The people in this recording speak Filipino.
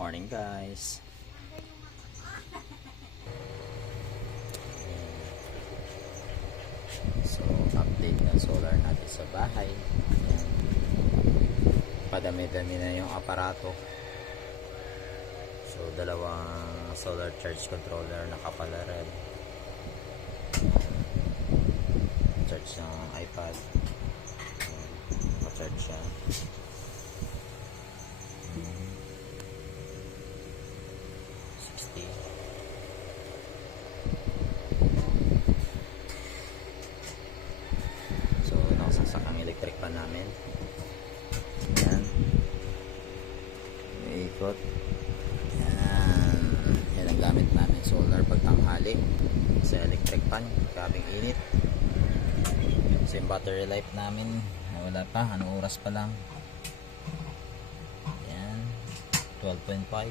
Morning guys. So, update ng solar natin sa bahay. Padami-dami na yung aparato. So, dalawang solar charge controller nakapalaran. Charge ng iPad. Ayan. Pa-charge siya. 60. So, nakasasak ang electric pan namin. Yan. Ikot. Yan. Yan ang gamit namin. Solar pagtanghali. Sa electric pan. Kabing init. So, yung battery life namin. Wala pa. Anong oras pa lang. Yan. 12.5.